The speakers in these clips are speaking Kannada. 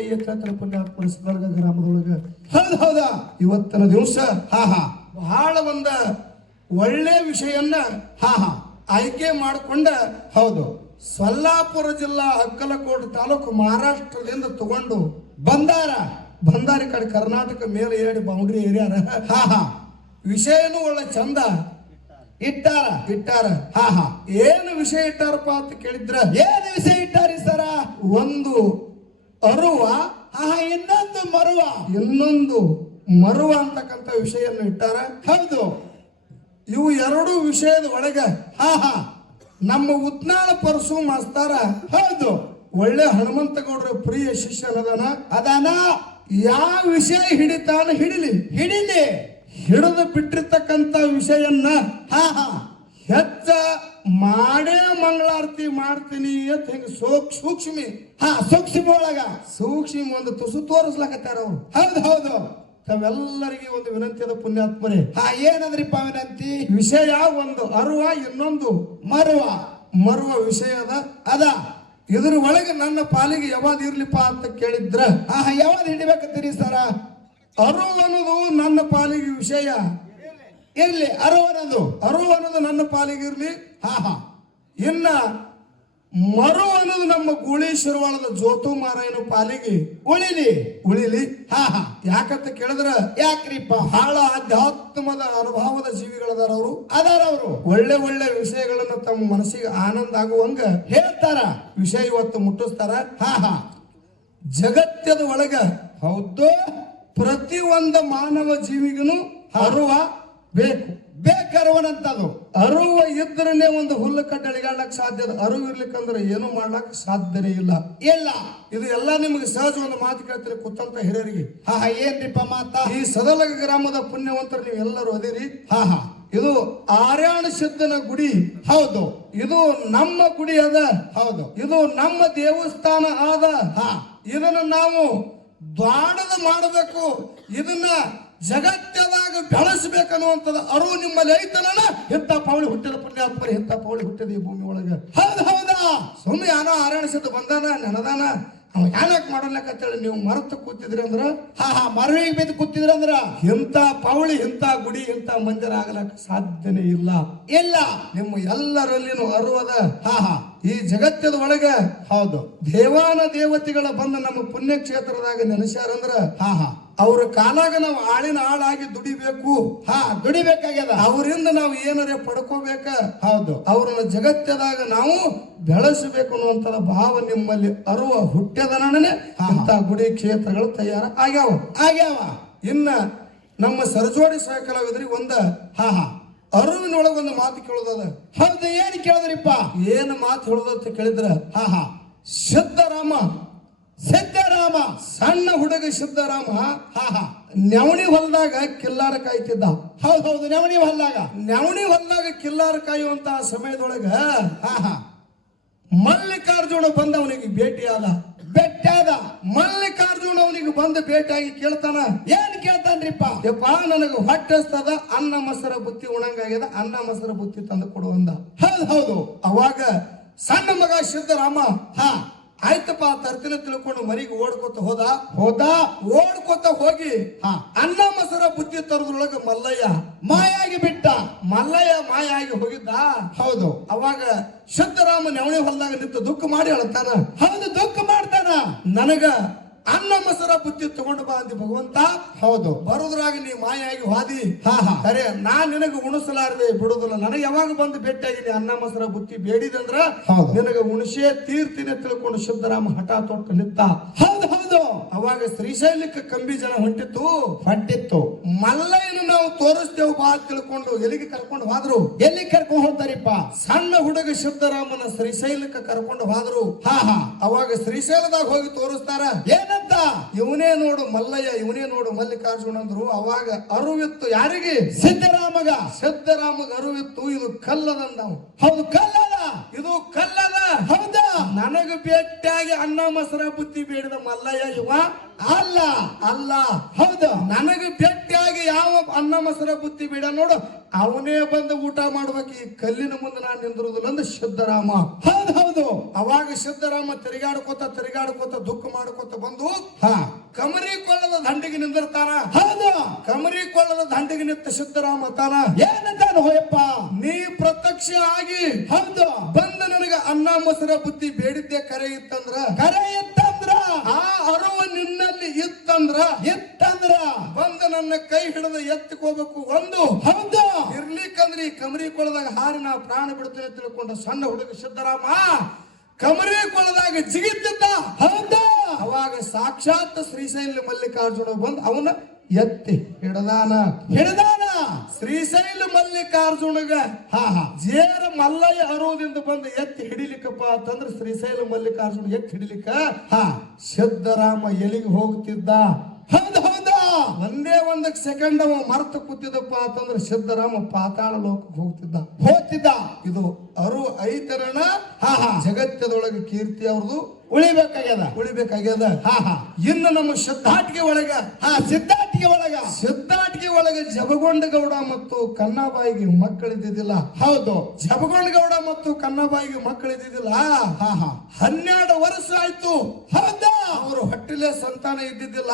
ಕೈ ಎತ್ತ ಪುಣ್ಯಾತ್ಮ ಸದರ್ಗ ಗ್ರಾಮದೊಳಗ. ಹೌದಾ ಇವತ್ತಿನ ದಿವಸ ಬಹಳ ಒಂದ ಒಳ್ಳೆ ವಿಷಯನ್ನ ಆಯ್ಕೆ ಮಾಡಿಕೊಂಡ ಹೌದು ಸೊಲ್ಲಾಪುರ ಜಿಲ್ಲಾ ಅಕ್ಕಲಕೋಟೆ ತಾಲೂಕು ಮಹಾರಾಷ್ಟ್ರದಿಂದ ತಗೊಂಡು ಬಂದಾರಿ ಕಡೆ ಕರ್ನಾಟಕ ಮೇಲೆ ಏಡಿ ಬೌಂಡ್ರಿ ಏರಿಯಾರ. ವಿಷಯನು ಒಳ್ಳೆ ಚಂದ ಇಟ್ಟಾರ. ಏನು ವಿಷಯ ಇಟ್ಟಾರಪ್ಪ ಅಂತ ಕೇಳಿದ್ರ, ಏನು ವಿಷಯ ಇಟ್ಟಾರಿ ಸರ? ಒಂದು ಅರುವ, ಇನ್ನೊಂದು ಮರುವ ಅಂತಕ್ಕಂಥ ವಿಷಯನ್ನು ಇಟ್ಟಾರ. ಹೌದು, ಇವು ಎರಡು ವಿಷಯದ ಒಳಗ ನಮ್ಮ ಉತ್ನಾಳ ಪರಸು ಮಾಸ್ತಾರ ಹೌದು ಒಳ್ಳೆ ಹನುಮಂತಗೌಡರ ಪ್ರಿಯ ಶಿಷ್ಯನದಾನ. ಯಾವ ವಿಷಯ ಹಿಡಿತಾನ ಹಿಡಿಲಿ, ಹಿಡಿದು ಬಿಟ್ಟಿರ್ತಕ್ಕಂಥ ವಿಷಯನ್ನ ಹೆಚ್ಚ ಮಾಡೇ ಮಂಗಳಾರತಿ ಮಾಡ್ತೀನಿ ಅಂತ ಹಿಂಗ ಸೂಕ್ಷ್ಮ ಒಳಗ ಸೂಕ್ಷ್ಮ ಒಂದು ತುಸು ತೋರಿಸ್ಲಾಕತ್ತಾರ ಅವ್ರು. ಹೌದು ತಾವೆಲ್ಲರಿಗೆ ಒಂದು ವಿನಂತಿ ಅದ ಪುಣ್ಯಾತ್ಮರೇ. ಏನಂದ್ರಿಪ್ಪ ವಿನಂತಿ? ವಿಷಯ ಒಂದು ಅರುವ, ಇನ್ನೊಂದು ಮರುವ ವಿಷಯ ಅದ. ಇದ್ರ ಒಳಗೆ ನನ್ನ ಪಾಲಿಗೆ ಯಾವಾಗ ಇರ್ಲಿಪ್ಪ ಅಂತ ಕೇಳಿದ್ರ, ಯಾವಾಗ ಹಿಡಿಬೇಕಂತೀರಿ ಸರ? ಅರು ಅನ್ನೋದು ನನ್ನ ಪಾಲಿಗೆ ವಿಷಯ ಇರ್ಲಿ. ಅರು ಅನ್ನೋದು ನನ್ನ ಪಾಲಿಗೆ ಇರ್ಲಿ. ಇನ್ನ ಮರು ಅನ್ನೋದು ನಮ್ಮ ಗೂಳಿ ಶಿರವಾಳದ ಜೋತು ಮಾರಾಯನ ಪಾಲಿಗೆ ಉಳಿಲಿ. ಯಾಕಂತ ಕೇಳಿದ್ರ, ಯಾಕ್ರಿಪ್ಪ? ಬಹಳ ಅಧ್ಯಾತ್ಮದ ಅನುಭವದ ಜೀವಿಗಳದಾರ ಅವರು. ಒಳ್ಳೆ ವಿಷಯಗಳನ್ನ ತಮ್ಮ ಮನಸ್ಸಿಗೆ ಆನಂದ ಆಗುವಂಗ ಹೇಳ್ತಾರ, ವಿಷಯ ಇವತ್ತು ಮುಟ್ಟಿಸ್ತಾರ. ಜಗತ್ತದ ಒಳಗ ಹೌದು ಪ್ರತಿ ಒಂದು ಮಾನವ ಜೀವಿಗೂ ಅರುವ ಬೇಕರುವನಂತದು. ಅರುವ ಇದ್ರನೇ ಒಂದು ಹುಲ್ಲು ಕಡ್ಡಿ ಅಳಿಗಾಡ್ಲಕ್ ಸಾಧ್ಯ. ಅರಿವು ಇರ್ಲಿಕ್ಕಂದ್ರೆ ಏನು ಮಾಡ್ಲಕ್ ಸಾಧ್ಯನೇ ಇಲ್ಲ. ಇದು ಎಲ್ಲ ನಿಮ್ಗೆ ಸಹಜ ಒಂದು ಮಾತು ಕೇಳ್ತೀರಿ ಕೂತಂತ ಹಿರಿಯರಿಗೆ. ಏನ್ರಿಪ್ಪ ಮಾತ? ಈ ಸದಲಗ ಗ್ರಾಮದ ಪುಣ್ಯವಂತರು ನೀವು ಎಲ್ಲರೂ ಅದಿರಿ. ಇದು ಆರ್ಯಾಣ ಸಿದ್ಧನ ಗುಡಿ. ಹೌದು, ಇದು ನಮ್ಮ ಗುಡಿ ಅದ. ಹೌದು, ಇದು ನಮ್ಮ ದೇವಸ್ಥಾನ ಆದ. ಇದನ್ನ ನಾವು ದ್ವಾಡದ ಮಾಡಬೇಕು, ಇದನ್ನ ಜಗತ್ತದಾಗ ಬೆಳೆಸಬೇಕನ್ನುವಂಥದ್ದು ಅರಿವು ನಿಮ್ಮಲ್ಲಿ ಐತನ. ಎಂತ ಪೌಳಿ ಹುಟ್ಟಿದ ಪುಣ್ಯಾತ್ಮರಿ, ಎಂತ ಪೌಳಿ ಹುಟ್ಟಿದ ಈ ಭೂಮಿ ಒಳಗ. ಹೌದಾ? ಸುಮ್ಮನೆ ಯಾನೋ ಆರಣಿಸಿದ ಬಂದಾನ ನೆನದಾನ ಅವ ಯಾನಕ್ ಮಾಡಲಕ್ಕಂತೇಳಿ ನೀವು ಮರೆತು ಕೂತಿದ್ರಿ ಅಂದ್ರ, ಮರವಿಗೆ ಬಿದ್ದು ಕೂತಿದ್ರಿ ಅಂದ್ರ ಇಂಥ ಪೌಳಿ, ಇಂಥ ಗುಡಿ, ಇಂಥ ಮಂದಿರ ಆಗಲಕ್ಕ ಸಾಧ್ಯನೇ ಇಲ್ಲ. ನಿಮ್ಮ ಎಲ್ಲರಲ್ಲಿನೂ ಅರುವದ. ಈ ಜಗತ್ತದ ಒಳಗ ಹೌದು ದೇವಾನ ದೇವತೆಗಳ ಬಂದ ನಮ್ಮ ಪುಣ್ಯಕ್ಷೇತ್ರದಾಗ ನೆನೆಸ್ಯಾರಂದ್ರ, ಅವ್ರ ಕಾಲಾಗ ನಾವು ಆಳಿನ ಆಳಾಗಿ ದುಡಿಬೇಕಾಗ್ಯದ. ಅವರಿಂದ ನಾವು ಏನಾರ ಪಡ್ಕೋಬೇಕ. ಹೌದು, ಅವ್ರನ್ನ ಜಗತ್ತದಾಗ ನಾವು ಬೆಳೆಸಬೇಕು ಅನ್ನುವಂತ ಭಾವ ನಿಮ್ಮಲ್ಲಿ ಅರುವ ಹುಟ್ಟ್ಯದನೇ ಇಂಥ ಗುಡಿ ಕ್ಷೇತ್ರಗಳು ತಯಾರ ಆಗ್ಯಾವ. ಇನ್ನ ನಮ್ಮ ಸರಜೋಡಿ ಸಹಕಲಾವಿದ್ರಿಗೆ ಒಂದ ಅರಿವಿನೊಳಗ ಒಂದು ಮಾತು ಕೇಳೋದದ. ಹೌದು, ಏನ್ ಕೇಳಿದ್ರಿಪ್ಪ? ಏನು ಮಾತು ಹೇಳೋದಂತ ಕೇಳಿದ್ರ, ಸಿದ್ದರಾಮ ಸಣ್ಣ ಹುಡುಗ ಸಿದ್ದರಾಮ ನವಣಿ ಹೊಲದಾಗ ಕಿಲ್ಲಾರ ಕಾಯ್ತಿದ್ದ. ಹೌದು, ನವಣಿ ಹೊಲದಾಗ ಕಿಲ್ಲಾರ ಕಾಯುವಂತ ಸಮಯದೊಳಗ ಮಲ್ಲಿಕಾರ್ಜುನ ಬಂದ ಅವನಿಗೆ ಭೇಟಿಯಾದ. ಮಲ್ಲಿಕಾರ್ಜುನ ಅವನಿಗೆ ಬಂದು ಭೇಟಿಯಾಗಿ ಕೇಳ್ತಾನ. ಏನ್ ಕೇಳ್ತಾನ್ರಿಪ್ಪ? ಯಪ್ಪ, ನನಗೆ ಹೊಟ್ಟೆಸ್ತದ, ಅನ್ನ ಮೊಸರ ಬುತ್ತಿ ಉಣಂಗಾಗ್ಯದ, ಅನ್ನ ಮೊಸರ ಬುತ್ತಿ ತಂದು ಕೊಡುವಂದ. ಹೌದು. ಅವಾಗ ಸಣ್ಣ ಮಗ ಸಿದ್ದರಾಮ ಆಯ್ತಪ್ಪ ತರ್ತಿನ ತಿಳ್ಕೊಂಡು ಮನೆಗೆ ಓಡ್ಕೋತ ಓಡ್ಕೋತ ಹೋಗಿ ಅನ್ನ ಮೊಸರ ಬುತ್ತಿ ತರದ್ರೊಳಗ ಮಲ್ಲಯ್ಯ ಮಾಯಾಗಿ ಹೋಗಿದ್ದ. ಹೌದು. ಅವಾಗ ಸಿದ್ದರಾಮ ನವಣಿ ಹೊಲದಾಗ ನಿಂತು ದುಃಖ ಮಾಡಿ ಹೇಳ್ತಾನ. ಹೌದು, ದುಃಖ ಮಾಡ್ತಾನ. ನನಗ ಅನ್ನ ಮೊಸರ ಬುತ್ತಿ ತಗೊಂಡು ಬಾ ಅಂದಿ ಭಗವಂತ. ಹೌದು, ಬರುದ್ರಾಗ ನೀ ಮಾಯಾಗಿ ಹಾದಿ. ಸರಿ, ನಾನ್ ನಿನಗ ಉಣಿಸಲಾರದೆ ಬಿಡುದಿಲ್ಲ. ನನಗೆ ಯಾವಾಗ ಬಂದು ಭೇಟಿಯಾಗಿ ಅನ್ನ ಮೊಸರ ಬುತ್ತಿ ಬೇಡಿದಂದ್ರ ನಿನಗ ಉಣಿಸೇ ತೀರ್ತಿನ ತಿಳ್ಕೊಂಡು ಸಿದ್ದರಾಮ ಹಠ ತೊಟ್ಟು ನಿಂತ. ಹೌದು. ಅವಾಗ ಶ್ರೀಶೈಲಕ್ಕೆ ಕಂಬಿ ಜನ ಹೊಂಟಿತ್ತು. ಮಲ್ಲಯ್ಯನ ನಾವು ತೋರಿಸ್ತೇವೆ ಬಾ ತಿಳ್ಕೊಂಡು ಎಲ್ಲಿಗೆ ಕರ್ಕೊಂಡು ಹೋದ್ರು. ಎಲ್ಲಿ ಕರ್ಕೊಂಡು ಹೋಗ್ತಾರಿಪ್ಪ? ಸಣ್ಣ ಹುಡುಗ ಸಿದ್ದರಾಮನ ಶ್ರೀಶೈಲಕ್ಕೆ ಕರ್ಕೊಂಡು ಹೋದ್ರು. ಅವಾಗ ಶ್ರೀಶೈಲದಾಗ ಹೋಗಿ ತೋರಿಸ್ತಾರ. ಏನಂತ? ಇವನೇ ನೋಡು ಮಲ್ಲಯ್ಯ, ಇವನೇ ನೋಡು ಮಲ್ಲಿಕಾರ್ಜುನ ಅಂದ್ರು. ಅವಾಗ ಅರಿವಿತ್ತು ಯಾರಿಗೆ? ಸಿದ್ದರಾಮಗ ಅರಿವಿತ್ತು. ಇದು ಕಲ್ಲದಂದ. ಹೌದು, ಕಲ್ಲದ. ಇದು ಕಲ್ಲದ. ಹೌದಾ? ನನಗೆ ಭೇಟಿಯಾಗಿ ಅನ್ನ ಮೊಸರ ಬುತ್ತಿ ಬೇಡಿದ ಮಲ್ಲಯ್ಯ ಇವ ಅಲ್ಲ. ಹೌದು, ನನಗೆ ಭೇಟಿಯಾಗಿ ಯಾವ ಅನ್ನ ಮೊಸರ ಬುತ್ತಿ ಬೇಡ ನೋಡು, ಅವನೇ ಬಂದು ಊಟ ಮಾಡ್ಬೇಕು. ಈ ಕಲ್ಲಿನ ಮುಂದೆ ನಾನು ನಿಂದಿರುವುದಿಲ್ಲ ಅಂದ ಸಿದ್ದರಾಮ. ಹೌದು. ಅವಾಗ ಸಿದ್ದರಾಮ ತಿರುಗಾಡ್ಕೋತ ದುಃಖ ಮಾಡ್ಕೋತ ಬಂದು ಹಾ ಕಮರಿ ಕೊಳ್ಳದ ದಂಡಿಗೆ ನಿಂದಿರ್ತಾನ. ಹೌದು. ಕಮರಿ ಕೊಳ್ಳದ ದಂಡಿಗೆ ನಿಂತ ಸಿದ್ದರಾಮ ತಾನ ಏನಂತಾನು ಹೋಯಪ್ಪ? ನೀ ಪ್ರತ್ಯಕ್ಷ ಆಗಿ ಹೌದು ಬಂದ ನನಗ ಅನ್ನ ಮೊಸರ ಬುದ್ಧಿ ಬೇಡಿದ್ದೆ ಕರೆ ಇತ್ತಂದ್ರ ಆ ಅರಿವ ನಿನ್ನಲ್ಲಿ ಇತ್ತಂದ್ರ ಬಂದ ನನ್ನ ಕೈ ಹಿಡಿದು ಎತ್ತಿಕೋಬೇಕು. ಒಂದು ಹೌದು ಇರ್ಲಿಕ್ಕಂದ್ರೆ ಈ ಕಮರಿ ಕೊಳದಾಗ ಹಾರಿ ನಾ ಪ್ರಾಣ ಬಿಡ್ತೇನೆ ತಿಳ್ಕೊಂಡ ಸಣ್ಣ ಹುಡುಗ ಸಿದ್ದರಾಮ ಕಮರಿ ಕೊಳದಾಗ ಜಿಗಿತಿದ್ದ. ಹೌದು. ಅವಾಗ ಸಾಕ್ಷಾತ್ ಶ್ರೀಶೈಲ ಮಲ್ಲಿಕಾರ್ಜುನ ಬಂದು ಅವನ ಎತ್ತಿ ಹಿಡದಾನ. ಶ್ರೀಶೈಲ ಮಲ್ಲಿಕಾರ್ಜುನಗ ಜೇರ ಮಲ್ಲಯ್ಯ ಅರುವುದಿಂದ ಬಂದು ಎತ್ತಿ ಹಿಡಿಲಿಕ್ಕಪ್ಪ ಅಂತಂದ್ರ ಶ್ರೀಶೈಲ ಮಲ್ಲಿಕಾರ್ಜುನ ಎತ್ತಿ ಹಿಡಿಲಿಕ್ಕ ಸಿದ್ದರಾಮ ಎಲ್ಲಿಗೆ ಹೋಗ್ತಿದ್ದ? ಹೌದು ಹೌದು. ಒಂದೇ ಒಂದಕ್ಕೆ ಸೆಕೆಂಡ್ ಅವ ಮರ್ತ ಕೂತಿದ್ದಪ್ಪ ಅಂತಂದ್ರೆ ಸಿದ್ದರಾಮ ಪಾತಾಳ ಲೋಕಕ್ಕೆ ಹೋಗ್ತಿದ್ದ. ಇದು ಅರು ಐತರಣ ಜಗತ್ತದೊಳಗೆ ಕೀರ್ತಿ ಅವ್ರದ್ದು ಉಳಿಬೇಕಾಗ್ಯದ. ಇನ್ನು ನಮ್ಮ ಸಿದ್ಧಾಟಿಗೆ ಒಳಗ ಜಬಗೊಂಡ ಗೌಡ ಮತ್ತು ಕನ್ನಬಾಯಿಗೆ ಮಕ್ಕಳಿದ್ದಿದ್ದಿಲ್ಲ. ಹೌದು. ಜಬಗೊಂಡ ಗೌಡ ಮತ್ತು ಕನ್ನಬಾಯಿಗೆ ಮಕ್ಕಳಿದ್ದಿದ್ದಿಲ್ಲ. 12 ವರ್ಷ ಆಯ್ತು. ಹೌದಾ? ಅವರು ಹೊಟ್ಟಿಲೆ ಸಂತಾನ ಇದ್ದಿದ್ದಿಲ್ಲ.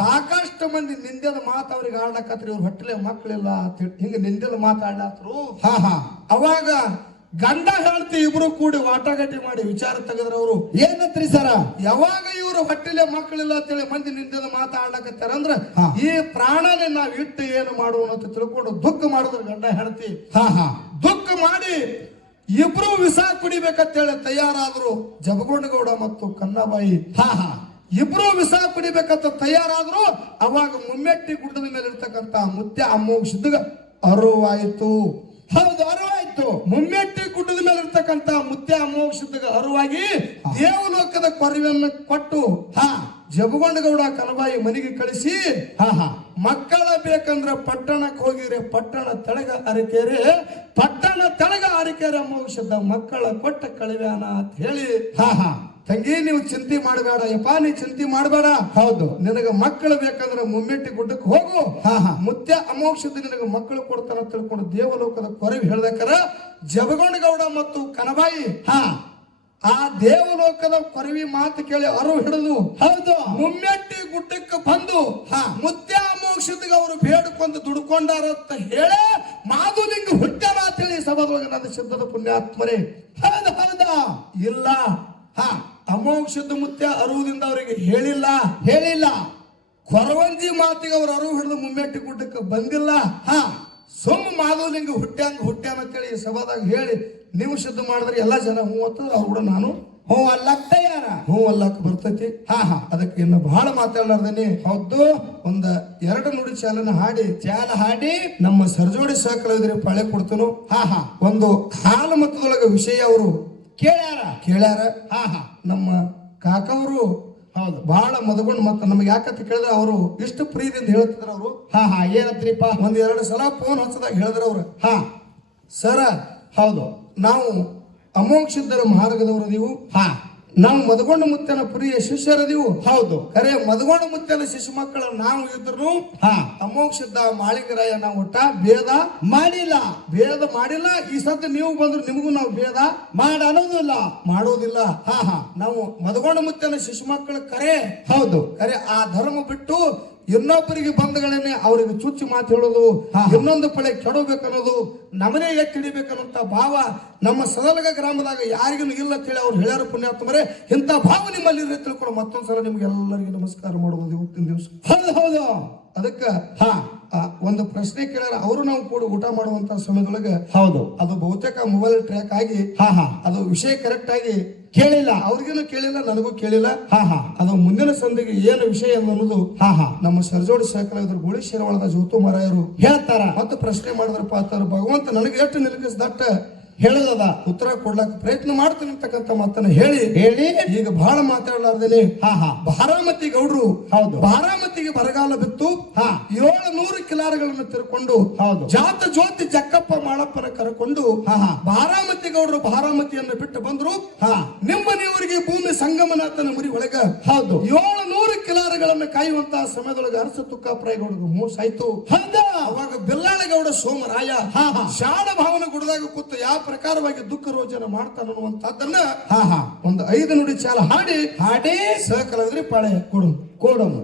ಸಾಕಷ್ಟು ಮಂದಿ ನಿಂದೆದ ಮಾತು ಅವ್ರಿಗೆ ಆಡ್ಲಕತ್ರಿ. ಇವ್ರ ಹೊಟ್ಟಿಲೆ ಮಕ್ಕಳಿಲ್ಲ ಹಿಂಗ ನಿಂದೆದ ಮಾತಾಡ್ಲಾತ್ರು. ಅವಾಗ ಗಂಡ ಹೇಳ್ತಿ ಇಬ್ರು ಕೂಡಿ ವಾಟಾಗಟ್ಟಿ ಮಾಡಿ ವಿಚಾರ ತೆಗೆದ್ರ ಅವರು ಏನತ್ರಿ ಸರ? ಯಾವಾಗ ಇವ್ರು ಹೊಟ್ಟಿಲೆ ಮಕ್ಕಳಿಲ್ಲ ಅಂತೇಳಿ ಮಂದಿ ನಿಂದೆದ ಮಾತಾಡ್ಲಕತ್ತಾರ ಅಂದ್ರ ಈ ಪ್ರಾಣನೇ ನಾವ್ ಇಟ್ಟು ಏನು ಮಾಡುವ ಅಂತ ತಿಳ್ಕೊಂಡು ದುಃಖ ಮಾಡಿದ್ರ ಗಂಡ ಹೇಳ್ತಿ. ದುಃಖ ಮಾಡಿ ಇಬ್ರು ವಿಷ ಕುಡಿಬೇಕಂತೇಳಿ ತಯಾರಾದ್ರು. ಜಬಗೊಂಡಗೌಡ ಮತ್ತು ಕನ್ನಬಾಯಿ ಇಬ್ರು ವಿಷ ಕುಡಿಬೇಕಂತ ತಯಾರಾದ್ರು. ಅವಾಗ ಮುಮ್ಮೆಟ್ಟಿ ಗುಡ್ಡದ ಮೇಲೆ ಇರ್ತಕ್ಕಂತ ಮುತ್ಯ ಅಮೋಘ ಅರುವಾಯಿತು. ಹೌದು, ಅರುವಾಯ್ತು. ಮುಮ್ಮೆಟ್ಟಿ ಗುಡ್ಡದ ಮೇಲೆ ಇರ್ತಕ್ಕಂತ ಮುತ್ಯ ಅಮೋಘ ಅರುವಾಗಿ ದೇವಲೋಕದ ಕೊರವೆಯನ್ನು ಕೊಟ್ಟು ಜಬಗೊಂಡಗೌಡ ಕನಬಾಯಿ ಮನೆಗೆ ಕಳಿಸಿ ಮಕ್ಕಳ ಬೇಕಂದ್ರ ಪಟ್ಟಣಕ್ಕೆ ಹೋಗಿರೆ ಪಟ್ಟಣ ತೆಳಗ ಅರಿಕೆರೆ ಅಮೋಘ ಮಕ್ಕಳ ಕೊಟ್ಟ ಕಳಿವ್ಯಾನ ಅಂತ ಹೇಳಿ ತಂಗಿ ನೀವು ಚಿಂತೆ ಮಾಡಬೇಡ ಯಪ್ಪ, ನೀ ಚಿಂತೆ ಮಾಡಬೇಡ. ಹೌದು, ನಿನಗ ಮಕ್ಕಳು ಬೇಕಂದ್ರೆ ಮುಮ್ಮೆಟ್ಟಿ ಗುಡ್ಡಕ್ಕೆ ಹೋಗು. ಮುತ್ಯ ಅಮೋಘದ ನಿನಗ ಮಕ್ಕಳು ಕೊಡ್ತಾನ ತಿಳ್ಕೊಂಡು ದೇವಲೋಕದ ಕೊರವಿ ಹೇಳ್ದಕ್ಕಾರ ಜಬಗೊಂಡಗೌಡ ಮತ್ತು ಕನಬಾಯಿ ಆ ದೇವಲೋಕದ ಕೊರವಿ ಮಾತು ಕೇಳಿ ಅರು ಹಿಡಿದು ಹೌದು ಮುಮ್ಮೆಟ್ಟಿ ಗುಡ್ಡಕ್ಕೆ ಬಂದು ಮುತ್ಯ ಅಮೋಘದಿಗೆ ಅವರು ಬೇಡ್ಕೊಂಡು ದುಡ್ಕೊಂಡಾರಂತ ಹೇಳಿ ಮಾಧುಲಿಂಗ ಹುಟ್ಟ್ಯಾರ ಅಂತ ಹೇಳಿ ಸಭಾದೊಳಗೆ ನನ್ನ ಸಿದ್ಧದ ಪುಣ್ಯಾತ್ಮರೇ. ಹೌದಾ? ಇಲ್ಲ, ಅಮೋಘದ ಮುತ್ಯ ಅರುವುದಿಂದ ಅವರಿಗೆ ಹೇಳಿಲ್ಲ. ಕೊರವಂಜಿ ಮಾತಿಗೆ ಅವರು ಅರಿವು ಹಿಡಿದು ಮುಮ್ಮೆಟ್ಟಿ ಗುಡ್ಡಕ್ಕೆ ಬಂದಿಲ್ಲ. ಸುಮ್ಮ ಮಾಧವಲಿಂಗ ಹುಟ್ಟ್ಯಾನ ಅಂತೇಳಿ ಸಭಾದಾಗ ಹೇಳಿ ನೀವು ಸಿದ್ಧ ಮಾಡಿದ್ರೆ ಎಲ್ಲಾ ಜನ ಹೂ ಅಂತಂದ್ರೆ ಅವ್ರು ಕೂಡ ನಾನು ಹೂ ಅಲ್ಲಕ್ ತಯಾರ. ಹೂ ಅಲ್ಲಕ್ ಬರ್ತೈತಿ. ಅದಕ್ಕೆ ಇನ್ನು ಬಹಳ ಮಾತಾಡ್ಲಾರ್ದೇನೆ ಹೌದು ಒಂದ 2 ನುಡಿ ಚಾಲ ಹಾಡಿ ನಮ್ಮ ಸರ್ಜೋಡಿ ಸಹಕಲಾವಿದರಿಗೆ ಪಾಳೆ ಕೊಡ್ತನು. ಒಂದು ಹಾಲು ಮತದೊಳಗ ವಿಷಯ ಅವರು ಕೇಳ್ಯಾರ. ನಮ್ಮ ಕಾಕವರು ಹೌದು ಬಹಳ ಮದಗೊಂಡು ಮತ್ತ ನಮ್ಗೆ ಯಾಕಂತ ಕೇಳಿದ್ರೆ ಅವರು ಇಷ್ಟು ಪ್ರೀತಿಯಿಂದ ಹೇಳ್ತಿದ್ರ ಅವರು. ಏನತ್ರಿಪ್ಪ? 1-2 ಸಲ ಫೋನ್ ಹಚ್ಚದಾಗ ಹೇಳಿದ್ರ ಅವ್ರು ಸರ ಹೌದು ನಾವು ಅಮೋಘ ಮಾರ್ಗದವರು ನೀವು, ನಾವು ಮದಗೊಂಡ ಮುತ್ತನ ಪ್ರಿಯ ಶಿಷ್ಯರದೀವು. ಹೌದು, ಖರೆ ಮದಗೊಂಡ ಮುತ್ತನ ಶಿಶು ಮಕ್ಕಳು ನಾವು ಇದ್ರು ಅಮೋಘ ಮಾಳಿಂಗರಾಯ ನಾವು ಒಟ್ಟ ಭೇದ ಮಾಡಿಲ್ಲ. ಈ ಸದ್ಯ ನೀವು ಬಂದ್ರು ನಿಮಗೂ ನಾವು ಭೇದ ಮಾಡೋದಿಲ್ಲ. ನಾವು ಮದಗೊಂಡ ಮುತ್ತನ ಶಿಶು ಮಕ್ಕಳ ಕರೆ ಆ ಧರ್ಮ ಬಿಟ್ಟು ಇನ್ನೊಬ್ಬರಿಗೆ ಬಂಧಗಳನ್ನೇ ಅವರಿಗೆ ಚುಚ್ಚಿ ಮಾತು ಹೇಳೋದು, ಇನ್ನೊಂದು ಪಡೆ ಕೆಡಬೇಕನ್ನೋದು, ನಮನೇ ಎತ್ತಿಡಿಬೇಕನ್ನೋಂತ ಭಾವ ನಮ್ಮ ಸದಲಗ ಗ್ರಾಮದಾಗ ಯಾರಿಗೂ ಇಲ್ಲ ಅಂತ ಹೇಳಿ ಅವ್ರು ಹೇಳ್ಯಾರ ಪುಣ್ಯಾತ್ಮರೇ. ಇಂಥ ಭಾವ ನಿಮ್ಮಲ್ಲಿ ತಿಳ್ಕೊಂಡು ಮತ್ತೊಂದ್ಸಲ ನಿಮ್ಗೆ ಎಲ್ಲರಿಗೂ ನಮಸ್ಕಾರ ಮಾಡುವುದು ಇವತ್ತಿನ ದಿವಸ. ಹೌದು. ಅದಕ್ಕ ಒಂದು ಪ್ರಶ್ನೆ ಕೇಳ್ಯಾರ ಅವರು ನಾವು ಕೂಡ ಊಟ ಮಾಡುವಂತ ಸಮಯದೊಳಗೆ ಅದು ಬಹುತೇಕ ಮೊಬೈಲ್ ಟ್ರ್ಯಾಕ್ ಆಗಿ ಅದು ವಿಷಯ ಕರೆಕ್ಟ್ ಆಗಿ ಕೇಳಿಲ್ಲ, ಅವ್ರಿಗೇನು ಕೇಳಿಲ್ಲ, ನನಗೂ ಕೇಳಿಲ್ಲ. ಅದು ಮುಂದಿನ ಸಂಧಿಗೆ ಏನು ವಿಷಯ ಅನ್ನೋದು ನಮ್ಮ ಸರ್ಜೋಡಿ ಸಹಕಲಾವಿದರು ಗೋಳಿ ಶೇರವಾಳದ ಜ್ಯೋತು ಮಾರಾಯರು ಹೇಳ್ತಾರ. ಮತ್ತೆ ಪ್ರಶ್ನೆ ಮಾಡಿದ್ರಪ್ಪ ಅಂತಾರ ಭಗವಂತ ನನಗೆ ಎಷ್ಟು ನಿಲುಕಿಸಿದಟ್ಟ ಹೇಳದ ಉತ್ತರ ಕೊಡ್ಲಾಕ ಪ್ರಯತ್ನ ಮಾಡ್ತೀನಿ ಅಂತಕ್ಕಂಥ ಮಾತನ್ನ ಹೇಳಿ ಈಗ ಬಹಳ ಮಾತಾಡಲಾರ್ದೇನೆ ಬಾರಾಮತಿ ಗೌಡ್ರು ಬಾರಾಮತಿಗೆ ಬರಗಾಲ ಬಿತ್ತು. 700 ಕಿಲಾರಗಳನ್ನು ತಿರ್ಕೊಂಡು ಜಾತ ಜ್ಯೋತಿ ಜಕ್ಕಪ್ಪ ಮಾಳಪ್ಪನ ಕರೆಕೊಂಡು ಬಾರಾಮತಿ ಗೌಡ್ರು ಬಾರಾಮತಿಯನ್ನು ಬಿಟ್ಟು ಬಂದ್ರು. ನಿಮ್ಮ ನೀವರಿಗೆ ಭೂಮಿ ಸಂಗಮನಾಥನ ಮುರಿ ಒಳಗ 700 ಕಿಲಾರಗಳನ್ನು ಕಾಯುವಂತಹ ಸಮಯದೊಳಗೆ ಅರಸ ತುಕ್ಕಾಪುರಗೌಡಗ ಮೋಸ ಆಯ್ತು. ಹೌದ ಅವಾಗ ಬೆಲ್ಲಾಳಗೌಡ ಸೋಮರಾಯ ಹಾ, ಹಾ. ಶಾಣ ಭಾವನ ಗುಡದಾಗ ಕೂತು ಯಾವ ಪ್ರಕಾರವಾಗಿ ದುಃಖ ರೋಜನ ಮಾಡ್ತಾನ ಅನ್ನುವಂತಹದ್ದನ್ನ ಹಾ ಹಾ ಒಂದು 5 ನುಡಿ ಚಾಲ ಹಾಡಿ ಹಾಡಿ ಸಹಕಲಾದ್ರಿ ಪಾಳೆ ಕೊಡು ಕೊಡೋನು